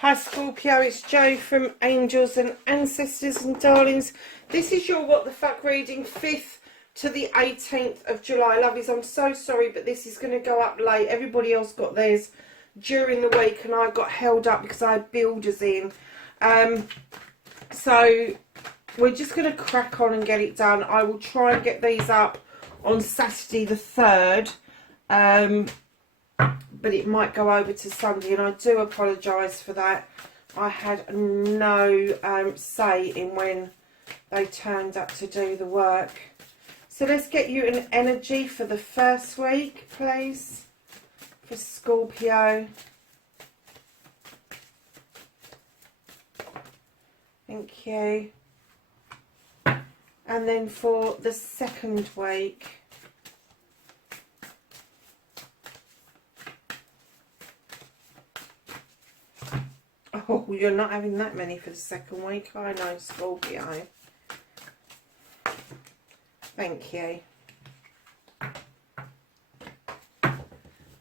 Hi Scorpio, it's Jo from Angels and Ancestors and Darlings. This is your What the Fuck reading, 5th to the 18th of July. Lovelies, I'm so sorry, but this is going to go up late. Everybody else got theirs during the week and I got held up because I had builders in. So we're just going to crack on and get it done. I will try and get these up on Saturday the 3rd. But it might go over to Sunday, and I do apologise for that. I had no say in when they turned up to do the work. So let's get you an energy for the first week, please, for Scorpio. Thank you. And then for the second week. Oh, you're not having that many for the second week. I know, Scorpio. Thank you.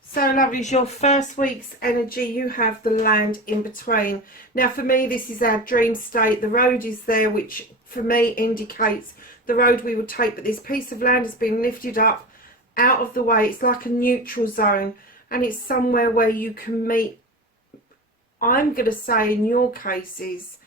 So lovely, is your first week's energy. You have the land in between. Now for me, this is our dream state. The road is there, which for me indicates the road we will take. But this piece of land has been lifted up out of the way. It's like a neutral zone. And it's somewhere where you can meet. I'm going to say in your cases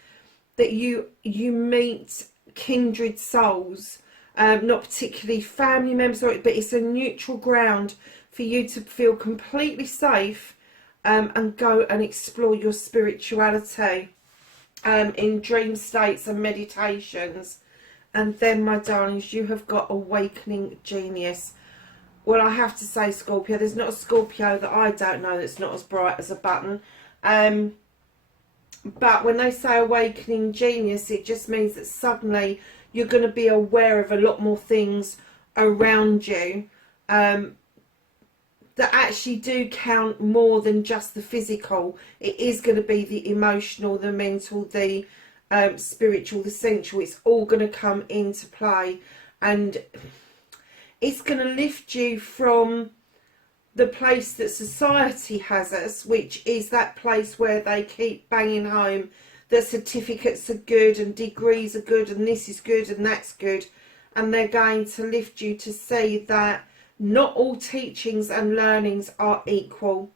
that you meet kindred souls, not particularly family members, but it's a neutral ground for you to feel completely safe and go and explore your spirituality in dream states and meditations. And then, my darlings, you have got awakening genius. Well, I have to say, Scorpio, there's not a Scorpio that I don't know that's not as bright as a button. But when they say awakening genius, it just means that suddenly you're going to be aware of a lot more things around you that actually do count more than just the physical. It is going to be the emotional, the mental, the spiritual, the sensual. It's all going to come into play, and it's going to lift you from the place that society has us, which is that place where they keep banging home that certificates are good and degrees are good and this is good and that's good, and they're going to lift you to see that not all teachings and learnings are equal,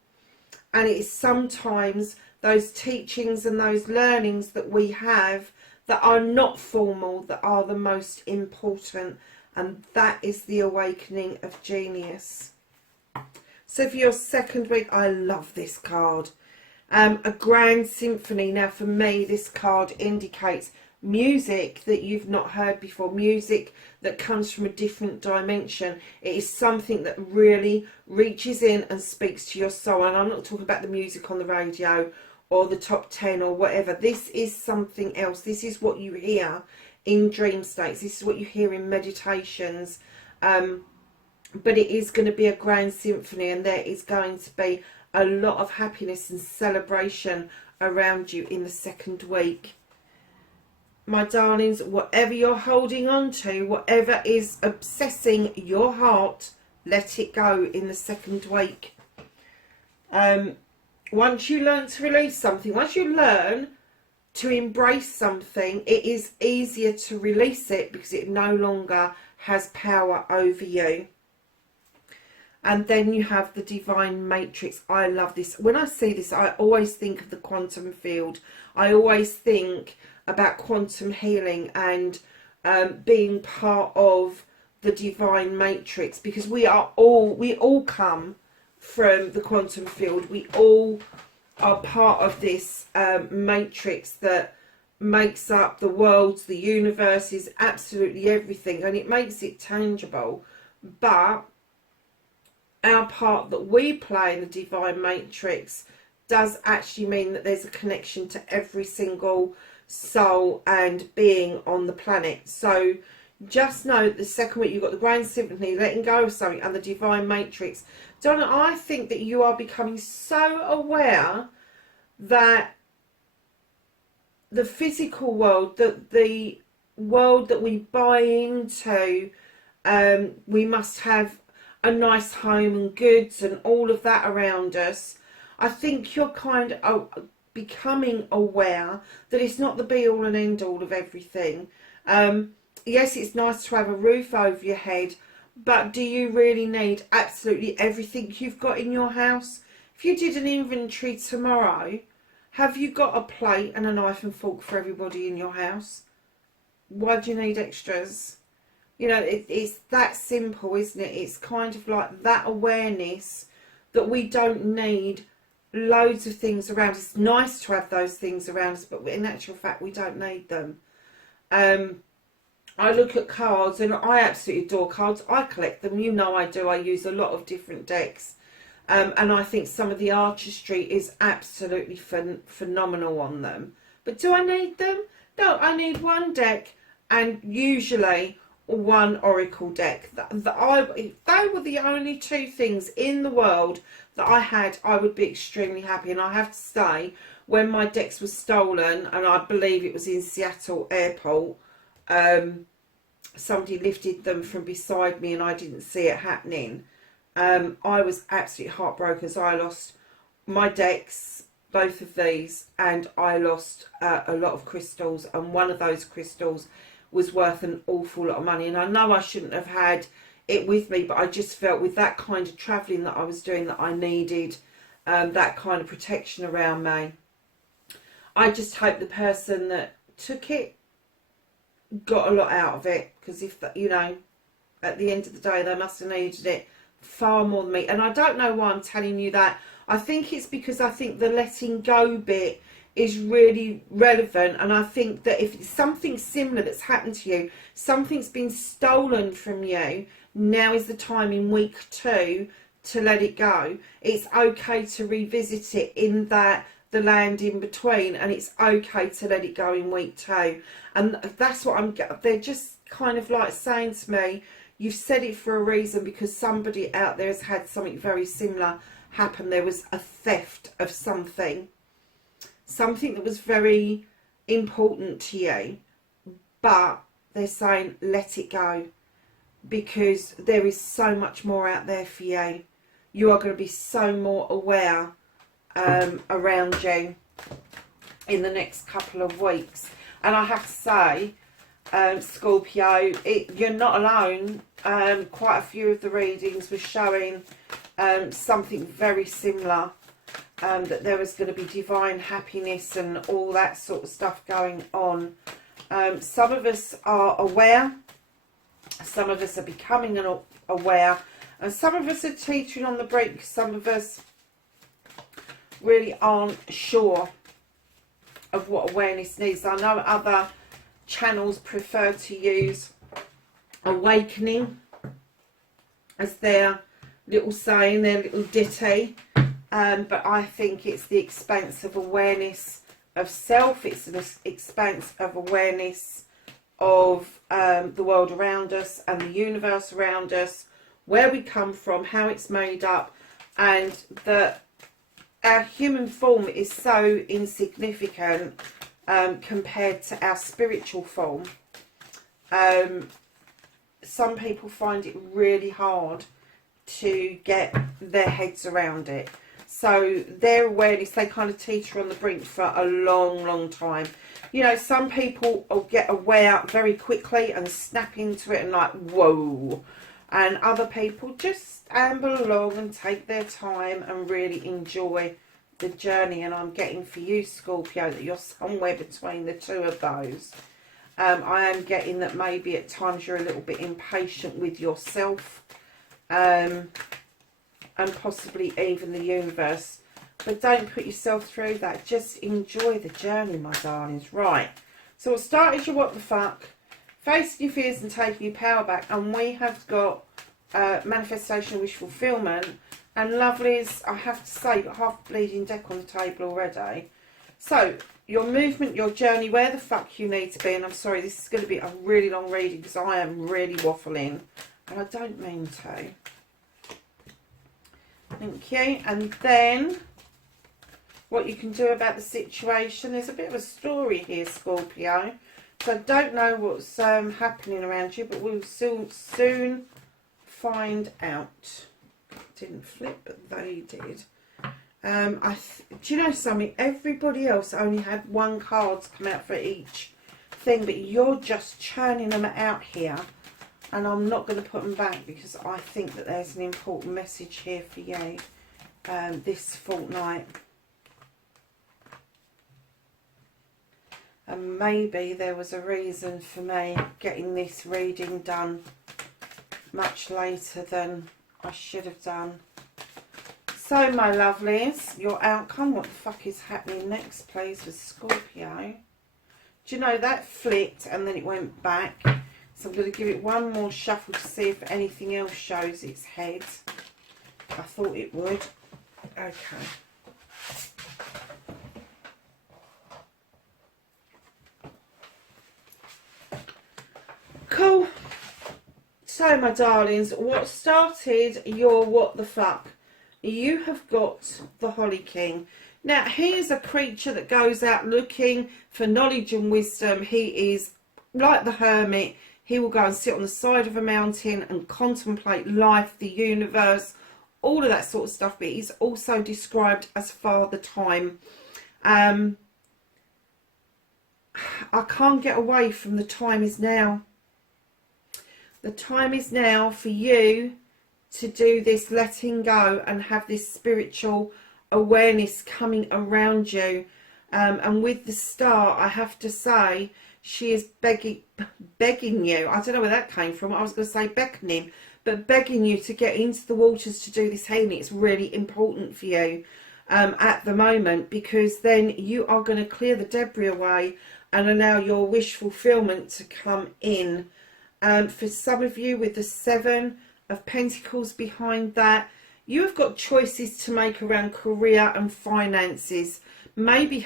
and it's sometimes those teachings and those learnings that we have that are not formal that are the most important, and that is the awakening of genius. So for your second week, I love this card. A grand symphony. Now for me, this card indicates music that you've not heard before. Music that comes from a different dimension. It is something that really reaches in and speaks to your soul. And I'm not talking about the music on the radio or the top 10 or whatever. This is something else. This is what you hear in dream states. This is what you hear in meditations. But it is going to be a grand symphony, and there is going to be a lot of happiness and celebration around you in the second week. My darlings, whatever you're holding on to, whatever is obsessing your heart, let it go in the second week. Once you learn to release something, once you learn to embrace something, it is easier to release it because it no longer has power over you. And then you have the divine matrix. I love this. When I see this, I always think of the quantum field. I always think about quantum healing and being part of the divine matrix, because we all come from the quantum field. We all are part of this matrix that makes up the worlds, the universes, absolutely everything, and it makes it tangible. But our part that we play in the divine matrix does actually mean that there's a connection to every single soul and being on the planet. So just know the second week you've got the grand symphony, letting go of something, and the divine matrix. Donna, I think that you are becoming so aware that the physical world, that the world that we buy into, we must have a nice home and goods and all of that around us. I think you're kind of becoming aware that it's not the be all and end all of everything. Yes, it's nice to have a roof over your head, but do you really need absolutely everything you've got in your house? If you did an inventory tomorrow, have you got a plate and a knife and fork for everybody in your house? Why do you need extras? You know, it's that simple, isn't it? It's kind of like that awareness that we don't need loads of things around us. It's nice to have those things around us, but in actual fact, we don't need them. I look at cards, and I absolutely adore cards. I collect them. You know I do. I use a lot of different decks. And I think some of the artistry is absolutely phenomenal on them. But do I need them? No, I need one deck and usually one oracle deck. If they were the only two things in the world that I had, I would be extremely happy. And I have to say, when my decks were stolen, and I believe it was in Seattle airport, somebody lifted them from beside me and I didn't see it happening. I was absolutely heartbroken, so I lost my decks, both of these, and I lost a lot of crystals, and one of those crystals was worth an awful lot of money. And I know I shouldn't have had it with me, but I just felt with that kind of travelling that I was doing that I needed that kind of protection around me. I just hope the person that took it got a lot out of it, because if you know, at the end of the day, they must have needed it far more than me. And I don't know why I'm telling you that. I think it's because I think the letting go bit is really relevant, and I think that if it's something similar that's happened to you, something's been stolen from you, now is the time in week 2 to let it go. It's okay to revisit it in that the land in between, and it's okay to let it go in week 2. And that's what they're just kind of like saying to me, you've said it for a reason, because somebody out there has had something very similar happen. There was a theft of something that was very important to you, but they're saying let it go, because there is so much more out there for you. You are going to be so more aware around you in the next couple of weeks. And I have to say, Scorpio, you're not alone. Quite a few of the readings were showing something very similar, that there was going to be divine happiness and all that sort of stuff going on. Some of us are aware, some of us are becoming aware, and some of us are teetering on the brink. Some of us really aren't sure of what awareness needs. I know other channels prefer to use awakening as their little saying, their little ditty, but I think it's the expanse of awareness of self. It's an expanse of awareness of the world around us and the universe around us, where we come from, how it's made up, and that our human form is so insignificant compared to our spiritual form. Some people find it really hard to get their heads around it. So their awareness, they kind of teeter on the brink for a long, long time. You know, some people will get aware very quickly and snap into it and like, whoa. And other people just amble along and take their time and really enjoy the journey. And I'm getting for you, Scorpio, that you're somewhere between the two of those. I am getting that maybe at times you're a little bit impatient with yourself, and possibly even the universe. But don't put yourself through that. Just enjoy the journey, my darlings. Right. So we'll start as your what the fuck. Facing your fears and taking your power back. And we have got manifestation, wish fulfillment. And lovelies, I have to say, you've got half the bleeding deck on the table already. So, your movement, your journey, where the fuck you need to be. And I'm sorry, this is going to be a really long reading because I am really waffling. And I don't mean to. Thank you. And then, what you can do about the situation. There's a bit of a story here, Scorpio. So I don't know what's happening around you, but we'll soon find out. Didn't flip, but they did. Do you know something? Everybody else only had one card come out for each thing, but you're just churning them out here, and I'm not going to put them back because I think that there's an important message here for you this fortnight. And maybe there was a reason for me getting this reading done much later than I should have done. So, my lovelies, your outcome. What the fuck is happening next, please, with Scorpio? Do you know, that flicked and then it went back. So I'm going to give it one more shuffle to see if anything else shows its head. I thought it would. Okay. Cool. So, my darlings, what started your what the fuck? You have got the Holly King. Now, he is a creature that goes out looking for knowledge and wisdom. He is like the hermit. He will go and sit on the side of a mountain and contemplate life, the universe, all of that sort of stuff. But he's also described as Father Time. I can't get away from the time is now. The time is now for you to do this letting go and have this spiritual awareness coming around you. And with the star, I have to say, she is begging you. I don't know where that came from. I was going to say beckoning, but begging you to get into the waters to do this healing. It's really important for you at the moment, because then you are going to clear the debris away and allow your wish fulfillment to come in. For some of you, with the 7 of Pentacles behind that, you have got choices to make around career and finances. Maybe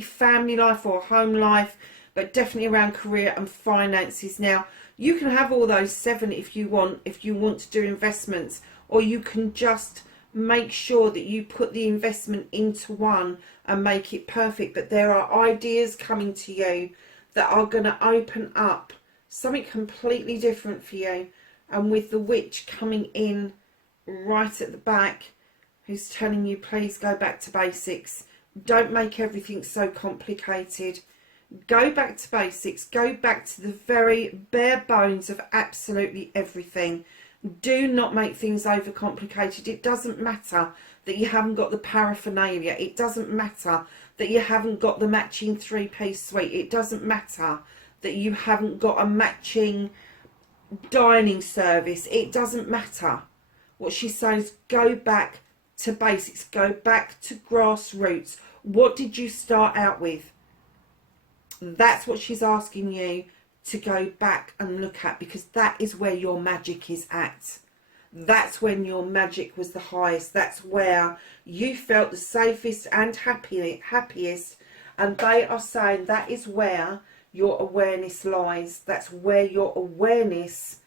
family life or home life, but definitely around career and finances. Now, you can have all those 7 if you want to do investments, or you can just make sure that you put the investment into one and make it perfect. But there are ideas coming to you that are going to open up something completely different for you. And with the witch coming in right at the back, who's telling you, please go back to basics. Don't make everything so complicated. Go back to basics. Go back to the very bare bones of absolutely everything. Do not make things overcomplicated. It doesn't matter that you haven't got the paraphernalia. It doesn't matter that you haven't got the matching 3-piece suite. It doesn't matter that you haven't got a matching dining service. It doesn't matter. What she's saying is go back to basics. Go back to grassroots. What did you start out with? That's what she's asking you to go back and look at, because that is where your magic is at. That's when your magic was the highest. That's where you felt the safest and happiest. And they are saying that is where your awareness lies. That's where your awareness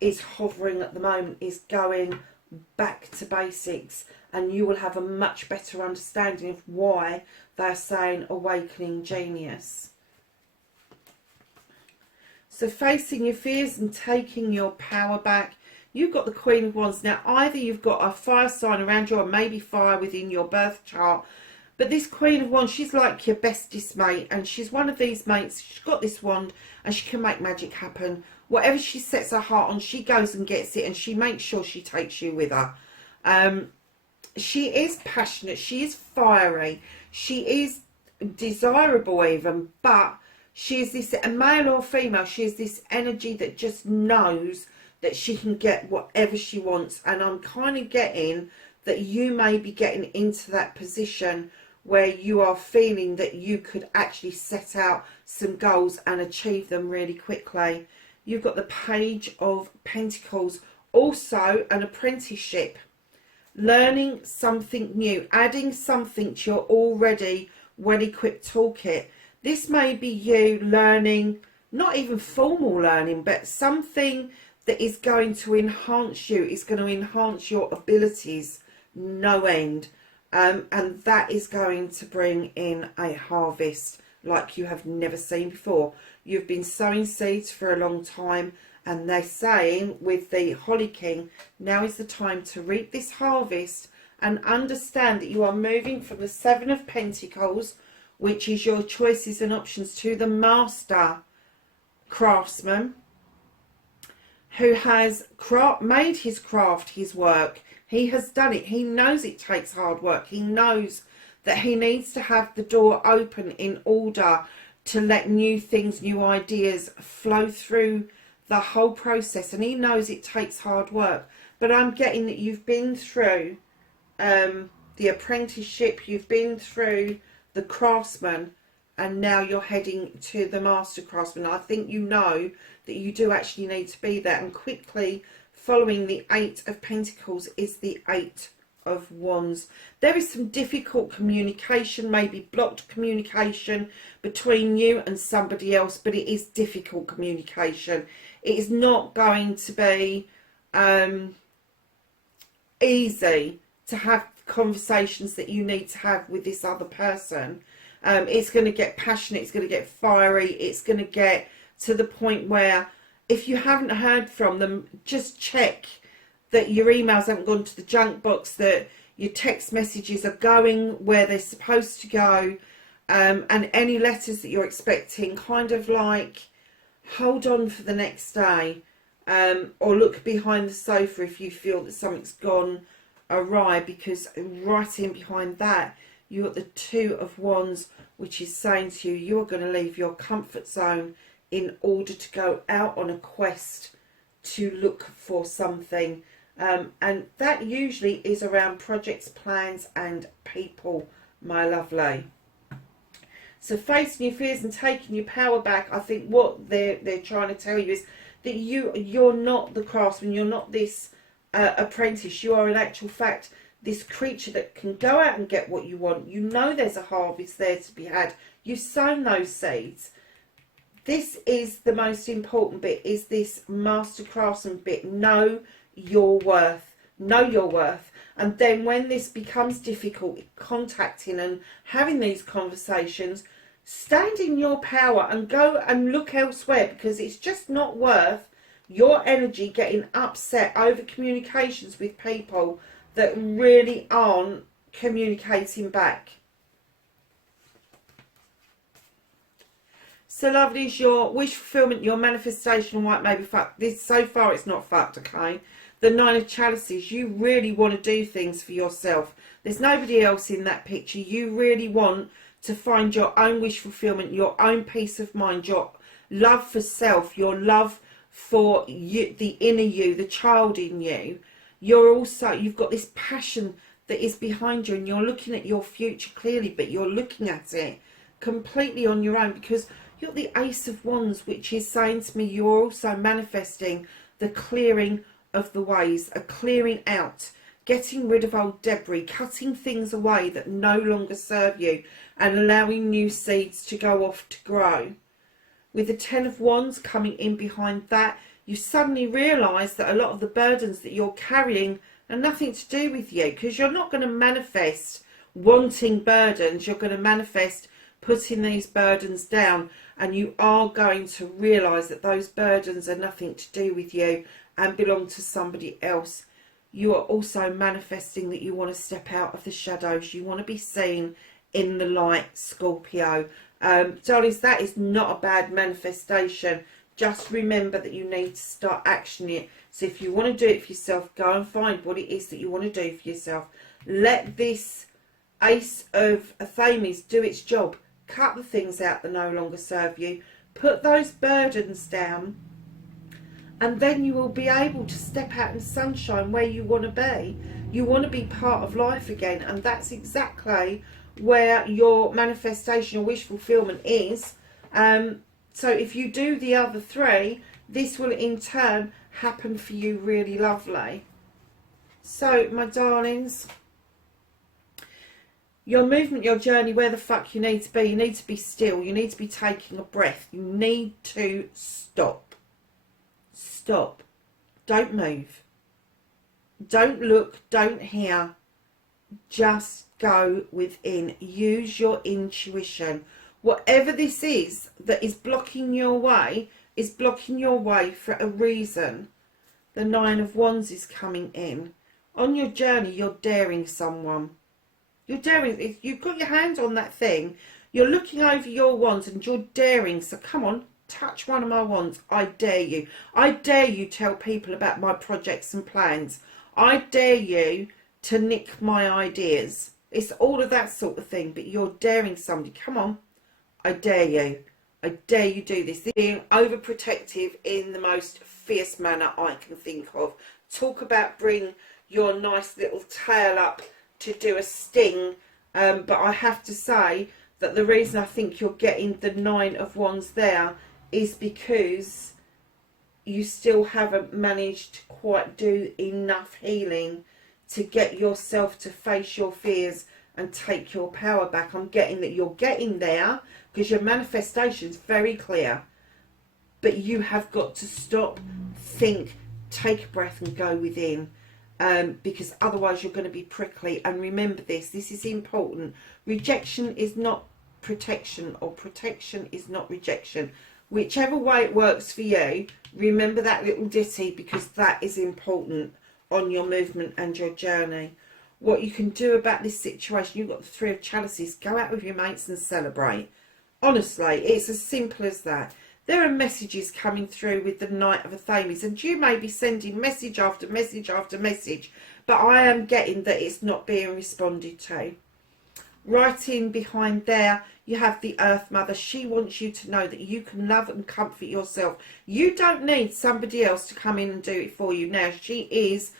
is hovering at the moment, is going back to basics. And you will have a much better understanding of why they're saying awakening genius. So facing your fears and taking your power back. You've got the Queen of Wands. Now, either you've got a fire sign around you, or maybe fire within your birth chart. But this Queen of Wands, she's like your bestest mate. And she's one of these mates. She's got this wand and she can make magic happen. Whatever she sets her heart on, she goes and gets it. And she makes sure she takes you with her. She is passionate. She is fiery. She is desirable even. But she is this, a male or female, she is this energy that just knows that she can get whatever she wants. And I'm kind of getting that you may be getting into that position where you are feeling that you could actually set out some goals and achieve them really quickly. You've got the Page of Pentacles. Also an apprenticeship. Learning something new. Adding something to your already well-equipped toolkit. This may be you learning, not even formal learning, but something that is going to enhance you. It's going to enhance your abilities no end. And that is going to bring in a harvest like you have never seen before. You've been sowing seeds for a long time, and they're saying with the Holly King, now is the time to reap this harvest and understand that you are moving from the Seven of Pentacles, which is your choices and options, to the Master Craftsman, who has made his craft his work. He has done it. He knows it takes hard work. He knows that he needs to have the door open in order to let new things, new ideas flow through the whole process. And he knows it takes hard work. But I'm getting that you've been through the apprenticeship, you've been through the craftsman, and now you're heading to the master craftsman. I think you know that you do actually need to be there. And quickly following the Eight of Pentacles is the Eight of Wands. There is some difficult communication, maybe blocked communication between you and somebody else, but it is difficult communication. It is not going to be easy to have conversations that you need to have with this other person. It's going to get passionate, it's going to get fiery, it's going to get to the point where if you haven't heard from them, just check that your emails haven't gone to the junk box, that your text messages are going where they're supposed to go, and any letters that you're expecting, kind of like hold on for the next day, or look behind the sofa if you feel that something's gone awry, because right in behind that you've got the Two of Wands, which is saying to you, you're going to leave your comfort zone in order to go out on a quest to look for something. And that usually is around projects, plans and people, my lovely. So facing your fears and taking your power back, I think what they're trying to tell you is that you're not the craftsman, you're not this apprentice. You are in actual fact this creature that can go out and get what you want. You know there's a harvest there to be had. You've sown those seeds. This is the most important bit, is this master craftsman bit. Know your worth. Know your worth. And then when this becomes difficult, contacting and having these conversations, stand in your power and go and look elsewhere, because it's just not worth your energy getting upset over communications with people that really aren't communicating back. So lovelies, your wish fulfillment, your manifestation, what may be fucked. This, so far it's not fucked, okay? The Nine of Chalices, you really want to do things for yourself. There's nobody else in that picture. You really want to find your own wish fulfillment, your own peace of mind, your love for self, your love for you, the inner you, the child in you. You've got this passion that is behind you, and you're looking at your future clearly, but you're looking at it completely on your own, because you've got the Ace of Wands, which is saying to me you're also manifesting the clearing of the ways, a clearing out, getting rid of old debris, cutting things away that no longer serve you, and allowing new seeds to go off to grow. With the Ten of Wands coming in behind that, you suddenly realise that a lot of the burdens that you're carrying are nothing to do with you, because you're not going to manifest wanting burdens. You're going to manifest putting these burdens down, and you are going to realise that those burdens are nothing to do with you and belong to somebody else. You are also manifesting that you want to step out of the shadows. You want to be seen in the light, Scorpio. Darlings, that is not a bad manifestation. Just remember that you need to start actioning it. So if you want to do it for yourself, go and find what it is that you want to do for yourself. Let this Ace of Athames do its job. Cut the things out that no longer serve you. Put those burdens down. And then you will be able to step out in sunshine where you want to be. You want to be part of life again. And that's exactly where your manifestation, your wish fulfillment is. So if you do the other three, this will in turn happen for you really lovely. So my darlings, your movement, your journey, where the fuck you need to be. You need to be still. You need to be taking a breath. You need to stop. Stop. Don't move. Don't look. Don't hear. Just go within. Use your intuition. Whatever this is that is blocking your way is blocking your way for a reason. The Nine of Wands is coming in, On your journey, you're daring someone. You're daring. You've got your hand on that thing. You're looking over your wands and you're daring. So come on, touch one of my wands. I dare you. I dare you tell people about my projects and plans. I dare you to nick my ideas. It's all of that sort of thing, but you're daring somebody. Come on, I dare you. I dare you do this. Being overprotective in the most fierce manner I can think of. Talk about bring your nice little tail up to do a sting. But I have to say that the reason I think you're getting the 9 of Wands there is because you still haven't managed to quite do enough healing to get yourself to face your fears and take your power back. I'm getting that you're getting there because your manifestation's very clear. But you have got to stop, think, take a breath and go within. Because otherwise you're going to be prickly. And remember this is important. Rejection is not protection, or protection is not rejection. Whichever way it works for you, remember that little ditty, because that is important on your movement and your journey. What you can do about this situation, you've got the 3 of Chalices. Go out with your mates and celebrate. Honestly, it's as simple as that. There are messages coming through with the Knight of Athames, and you may be sending message after message after message, but I am getting that it's not being responded to. Right in behind there, you have the Earth Mother. She wants you to know that you can love and comfort yourself. You don't need somebody else to come in and do it for you. Now, she is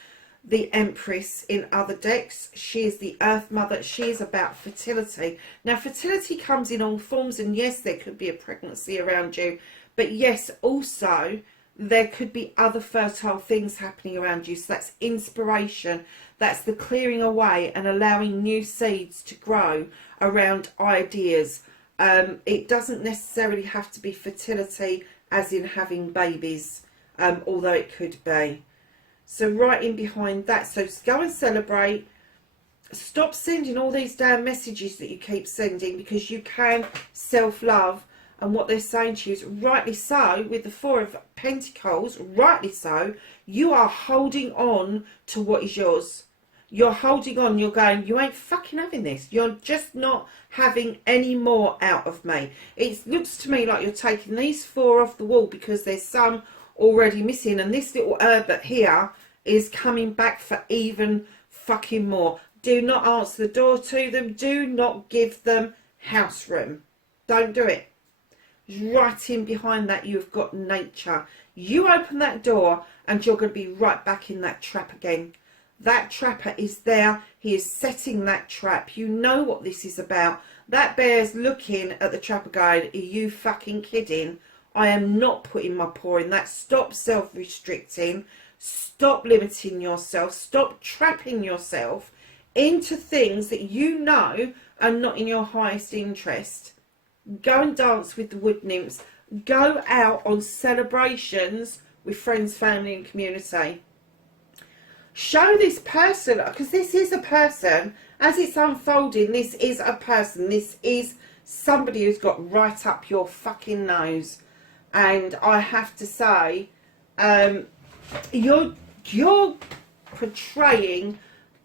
the Empress in other decks. She is the Earth Mother. She is about fertility. Now, fertility comes in all forms, and yes, there could be a pregnancy around you, but yes, also there could be other fertile things happening around you. So that's inspiration. That's the clearing away and allowing new seeds to grow around ideas. It doesn't necessarily have to be fertility as in having babies, although it could be. So right in behind that, so go and celebrate. Stop sending all these damn messages that you keep sending, because you can self-love. And what they're saying to you is, rightly so, with the 4 of Pentacles, rightly so, you are holding on to what is yours. You're holding on, you're going, you ain't fucking having this. You're just not having any more out of me. It looks to me like you're taking these 4 off the wall because there's some already missing, and this little herbet here is coming back for even fucking more. Do not answer the door to them. Do not give them house room. Don't do it. Right in behind that, you've got nature. You open that door and you're going to be right back in that trap again. That trapper is there. He is setting that trap. You know what this is about. That bear's looking at the trapper going, are you fucking kidding? I am not putting my paw in that. Stop self-restricting. Stop limiting yourself. Stop trapping yourself into things that you know are not in your highest interest. Go and dance with the wood nymphs. Go out on celebrations with friends, family and community. Show this person, because this is a person, as it's unfolding, this is a person. This is somebody who's got right up your fucking nose. And I have to say, you're portraying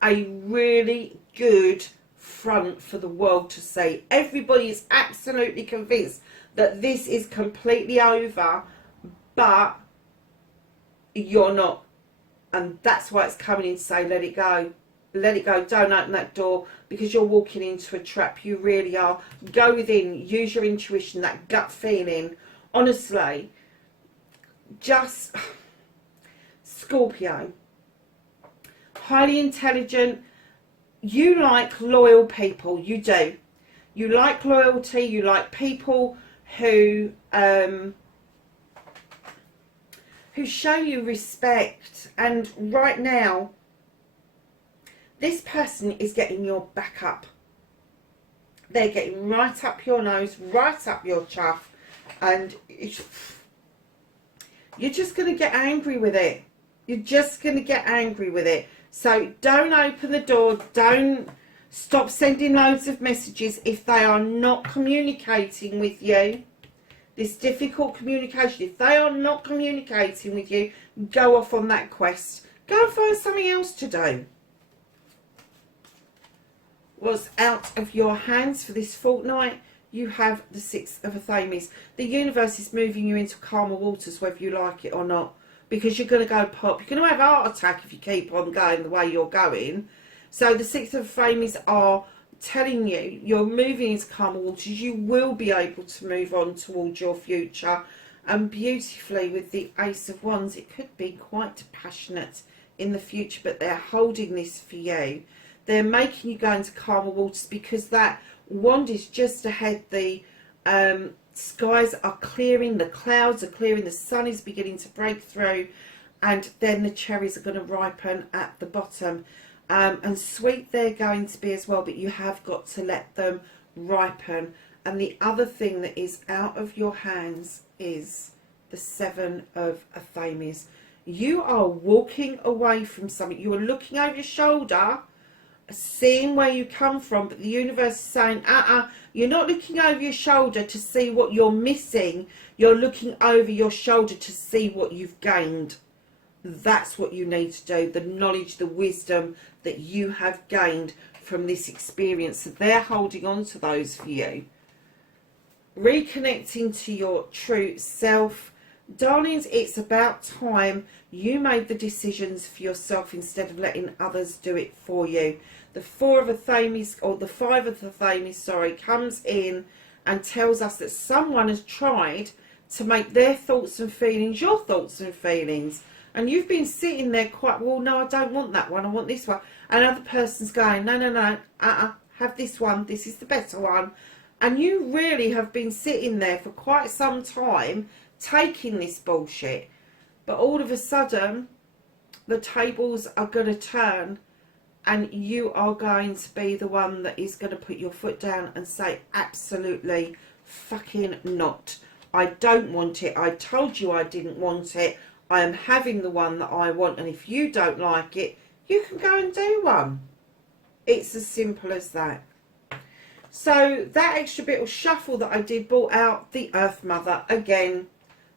a really good front for the world to see. Everybody is absolutely convinced that this is completely over, but you're not. And that's why it's coming in to say, let it go. Let it go. Don't open that door, because you're walking into a trap. You really are. Go within. Use your intuition, that gut feeling. Honestly, just Scorpio. Highly intelligent. You like loyal people. You do. You like loyalty. You like people who show you respect. And right now, this person is getting your back up. They're getting right up your nose, right up your chuff, and you're just going to get angry with it. You're just going to get angry with it. So don't open the door. Don't stop sending loads of messages if they are not communicating with you. This difficult communication, if they are not communicating with you, go off on that quest. Go and find something else to do. what's out of your hands for this fortnight, you have the Six of Athames. The universe is moving you into calmer waters, whether you like it or not, because you're going to go pop. You're going to have a heart attack if you keep on going the way you're going. So the Six of Athames are telling you you're moving into calmer waters. You will be able to move on towards your future. And beautifully with the Ace of Wands, it could be quite passionate in the future, but they're holding this for you. They're making you go into calmer waters because that wand is just ahead. The skies are clearing, the clouds are clearing, the sun is beginning to break through, and then the cherries are going to ripen at the bottom. And sweet they're going to be as well, but you have got to let them ripen. And the other thing that is out of your hands is the Seven of Athames. You are walking away from something. You are looking over your shoulder, seeing where you come from, but the universe is saying, you're not looking over your shoulder to see what you're missing. You're looking over your shoulder to see what you've gained. That's what you need to do. The knowledge, the wisdom that you have gained from this experience. So they're holding on to those for you. Reconnecting to your true self. Darlings, it's about time you made the decisions for yourself instead of letting others do it for you. The Four of Athames, or the Five of Athames, sorry, comes in and tells us that someone has tried to make their thoughts and feelings your thoughts and feelings. And you've been sitting there quite, well, no, I don't want that one, I want this one. And another person's going, no, have this one, this is the better one. And you really have been sitting there for quite some time taking this bullshit. But all of a sudden, the tables are going to turn and you are going to be the one that is going to put your foot down and say, absolutely fucking not. I don't want it. I told you I didn't want it. I am having the one that I want. And if you don't like it, you can go and do one. It's as simple as that. So that extra bit of shuffle that I did brought out the Earth Mother again.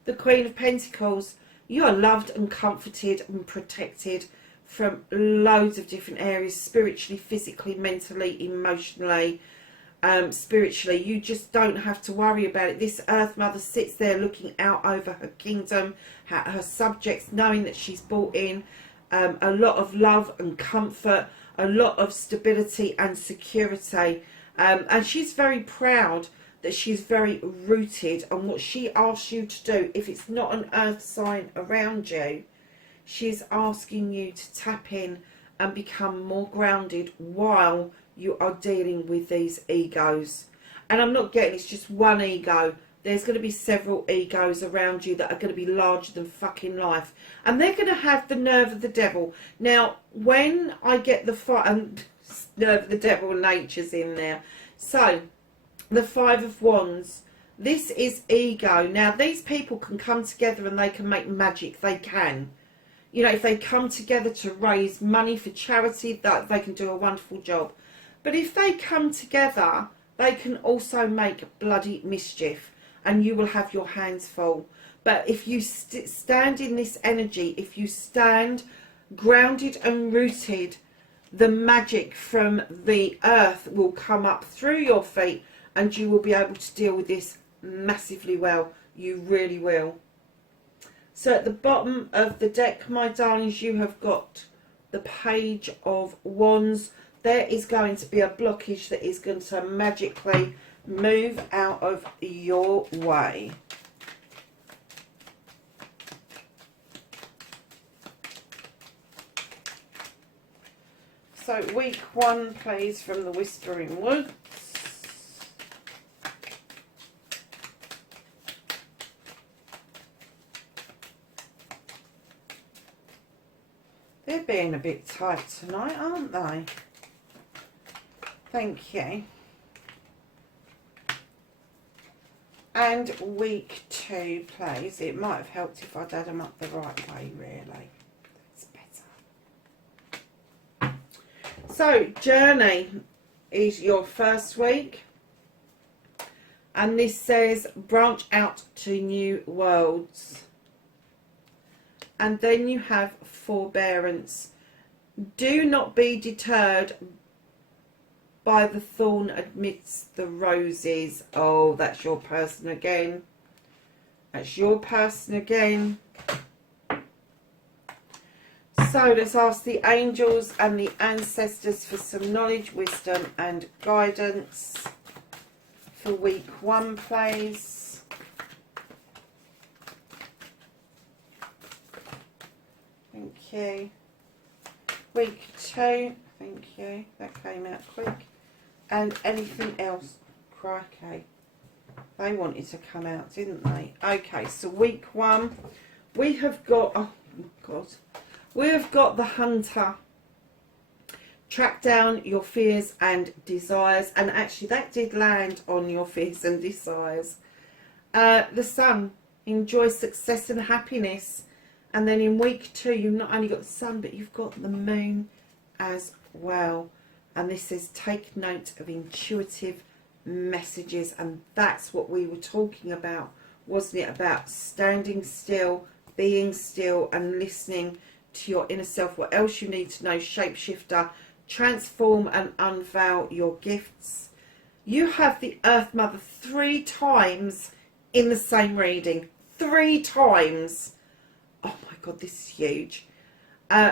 The Queen of Pentacles. You are loved and comforted and protected from loads of different areas, spiritually, physically, mentally, emotionally, spiritually. You just don't have to worry about it. This Earth Mother sits there looking out over her kingdom, her subjects, knowing that she's brought in a lot of love and comfort, a lot of stability and security. And she's very proud that she's very rooted, and what she asks you to do, if it's not an earth sign around you, she's asking you to tap in and become more grounded while you are dealing with these egos. And I'm not getting it's just one ego. There's going to be several egos around you that are going to be larger than fucking life, and they're going to have the nerve of the devil. Now, when I get the nerve of the devil, nature's in there. So the Five of Wands, this is ego. Now these people can come together and they can make magic. They can, you know, if they come together to raise money for charity, that they can do a wonderful job. But if they come together, they can also make bloody mischief, and you will have your hands full. But if you stand in this energy, if you stand grounded and rooted, the magic from the earth will come up through your feet, and you will be able to deal with this massively well. You really will. So at the bottom of the deck, my darlings, you have got the Page of Wands. There is going to be a blockage that is going to magically move out of your way. So week 1, please, from the Whispering Woods. They're being a bit tight tonight, aren't they? Thank you. And week 2, please. It might have helped if I'd had them up the right way, really. That's better. So, Journey is your first week. And this says, branch out to new worlds. And then you have forbearance. Do not be deterred by the thorn amidst the roses. Oh, that's your person again. That's your person again. So let's ask the angels and the ancestors for some knowledge, wisdom and guidance for week 1, please. Thank you. Week 2. Thank you. That came out quick. And anything else? Crikey. They wanted to come out, didn't they? Okay, so week 1. We have got... Oh, God. We have got the Hunter. Track down your fears and desires. And actually, that did land on your fears and desires. The Sun. Enjoy success and happiness. And then in week 2, you've not only got the Sun, but you've got the Moon as well. And this is take note of intuitive messages. And that's what we were talking about, wasn't it? About standing still, being still and listening to your inner self. What else you need to know? Shapeshifter. Transform and unveil your gifts. You have the Earth Mother 3 times in the same reading. 3 times. Oh my God, this is huge.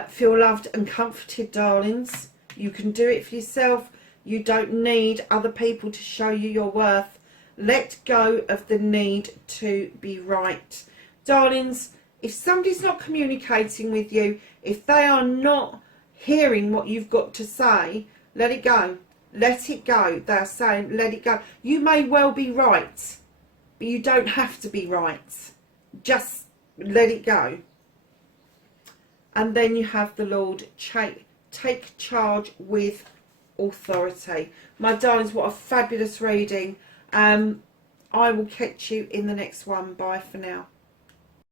Feel loved and comforted, darlings. You can do it for yourself. You don't need other people to show you your worth. Let go of the need to be right. Darlings, if somebody's not communicating with you, if they are not hearing what you've got to say, let it go. Let it go. They're saying, let it go. You may well be right, but you don't have to be right. Just let it go. And then you have the Lord, take charge with authority. My darlings, what a fabulous reading. I will catch you in the next one. Bye for now.